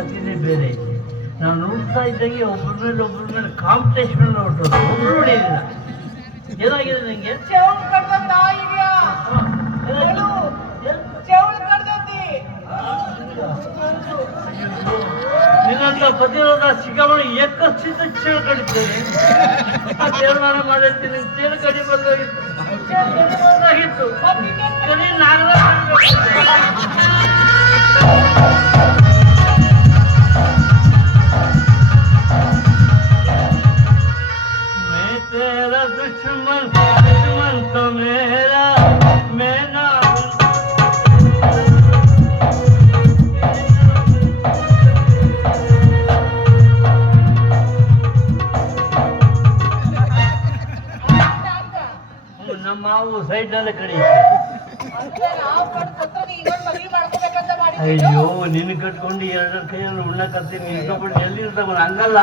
ಕಥೆನೇ ಬೇರೆ ಐತೆ. ನಾವು ನೋಡ್ತಾ ಇದ್ದಂಗೆ ಒಬ್ಬರ ಮೇಲೆ ಕಾಂಪಿಟೇಷನ್ ಹೊರಟೋದು. ಒಬ್ರು ಹೊಡೆಯಿಲ್ಲ. ಏನಾಗಿದೆ ನಿಂಗೆ? ನಿನ್ನಂತ ಪ್ರತಿರೋಧ ಸಿಗಮಣಿ ಎಕ್ಕಷ್ಟಿಂದ ಚೇಳು ಕಡಿತೇನೆ. ತೀರ್ಮಾನ ಮಾಡಿರ್ತೀನಿ. ಚೇಳು ಕಡಿ ಬಂದಾಗಿತ್ತು ಕಡಿ ನಾಗರ. मैं तेरा दुश्मन दुश्मन तो मेरा मैं ना ನಮ್ಮ ಮಾವು ಸೈಡ್ನಲ್ಲೇ ಕಡಿಯುತ್ತೆ. ಅಯ್ಯೋ ನಿನ್ನ ಕಟ್ಕೊಂಡು ಎರಡರ ಕೈಯಲ್ಲಿ ಉಣ್ಣಕತ್ತೀನಿ. ನಿನ್ಕೊಬಿಟ್ಟು ಎಲ್ಲಿ ತಗೊಂಡು ಹಂಗಲ್ಲ.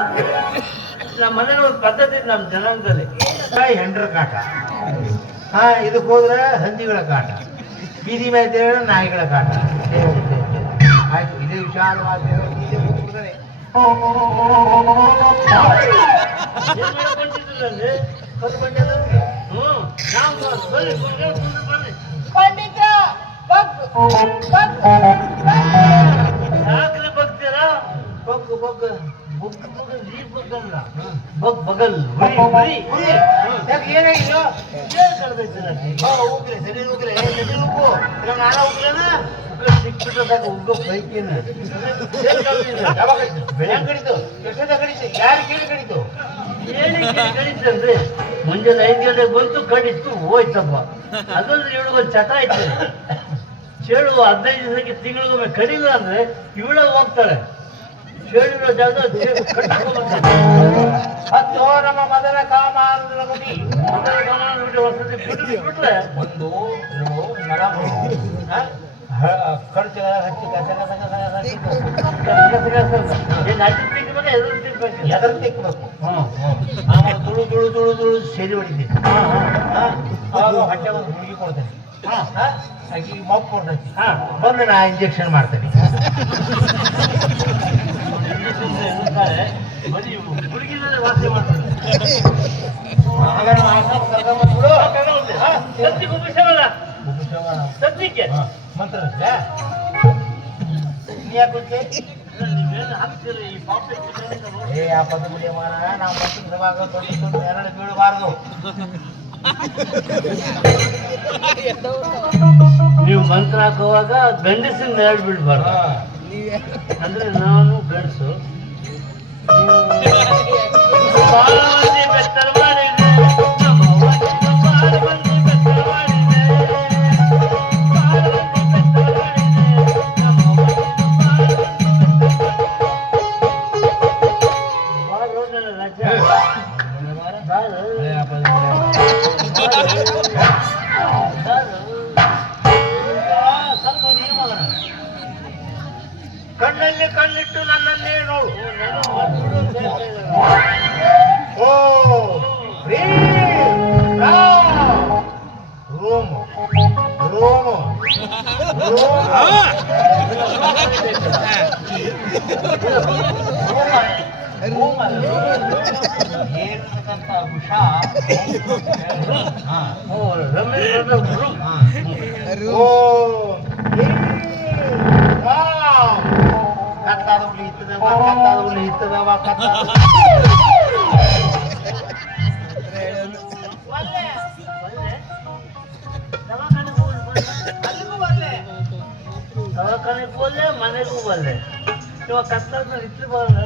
ನಮ್ಮ ಮನೇಲಿ ಒಂದು ಪದ್ಧತಿ ನಮ್ಮ ಜನಾಂಗದಲ್ಲಿ. ಹೆಂಡ್ರ ಕಾಟ, ಇದಕ್ಕೆ ಹೋದ್ರೆ ಹಂದಿಗಳ ಕಾಟ, ಬೀದಿ ಮೇಲೆ ನಾಯಿಗಳ ಕಾಟ. ಆಯ್ತು, ಇದೇ ವಿಶಾಲವಾದ ಯಾಕೆ ಬಗ್ತೀರಾ? ಬಗ್ ಬಗ್ ಬಗಲ್ ಏನಾಗಿದೆಯೋ ಸಿಕ್ಬಿಟ್ರೆ ಸಾಕು. ಉಗ್ಗೋ ಬೈಕಿನ ಬೆಳೆ ಕಡಿತು, ಎಷ್ಟೊತ್ತ ಕಡಿತು, ಯಾರು ಕೇಳಿ ಕಡಿತು? ಕಡಿತಂದ್ರೆ ಮುಂಜಾನೆ 5 ಗಂಟೆಗೆ ಬಂತು, ಕಡಿತು, ಹೋಯ್ತಪ್ಪ. ಅದಂದ್ರೆ ಇವಳಿಗೊಂದು ಚಟ ಆಯ್ತು. ಚೇಳು 15 ದಿವಸಕ್ಕೆ ತಿಂಗಳಿಗೊಮ್ಮೆ ಕಡಿಲ್ಲ ಅಂದ್ರೆ ಇವಳ ಹೋಗ್ತಾಳೆ. ಚೇಳಿರೋ ಜಾಗ ಹತ್ತು ನಮ್ಮ ಮೊದಲ ಕಾಮಾನದ ಗುಡಿ ವಸತಿ ಬಿಟ್ರೆ ಒಂದು ಮರ ಖರ್ಚು ಹಚ್ಚಿ ಎದ್ರ ತಿಕ್ಬೇಕು. ಆಮೇಲೆ ತುಳು ತುಳು ತುಳು ತುಳು ಸೇರಿ ಹೊಡಿತೀನಿ. ಅವಾಗ ಹೊಟ್ಟೆ ಒಂದು ಹುಡುಗಿ ಕೊಡ್ತೇನೆ, ಆಕಿ ಮಬ್ಬು ಕೊಡ್ತೈತಿ. ಬಂದು ನಾ ಇಂಜೆಕ್ಷನ್ ಮಾಡ್ತೇನೆ. ಹುಡುಗಿನಲ್ಲೇ ವಾಸನೆ ಮಾಡ್ತಾರೆ. ಸದ್ಯಕ್ಕೆ ಮಂತ್ರ ಏ ಆ ಪದ ಮುಡಿಯಮಾನ ನಾವು ಮಂತ್ರದವಾಗ ತೊಟ್ಟು ಎರಡು ಬೀಳಬಾರದು. ನೀವು ಮಂತ್ರ ಹಾಕುವಾಗ ಗಂಡಸಿನ ನೆರಳು ಬೀಳ್ಬಾರ್ದು. ಅಂದ್ರೆ ನಾನು ಗಂಡಸು, ಬೆತ್ತರ್ ಮಾಡಿದೆ. ಕಣ್ಣಲ್ಲಿ ಕಣ್ಣಿಟ್ಟು ನನ್ನನ್ನೇ ನೋಡು. ಓ ರೂಮ್ ರೂಮ್ ಏನಂತ ಹುಷಾ. ಕತ್ತಾದ ಹುಳಿ ಇತ್ತದವ, ಕತ್ತಾದ ಹುಳಿ ಇತ್ತದವ, ಕತ್ತಾದ ದವಾಖಾನೆಗೂ ಬಲ್ಲೆ, ಮನೆಗೂ ಬಲ್ಲೆ. ಇವಾಗ ಕತ್ತಲ ಇತ್ತು ಬರಲ್ಲ.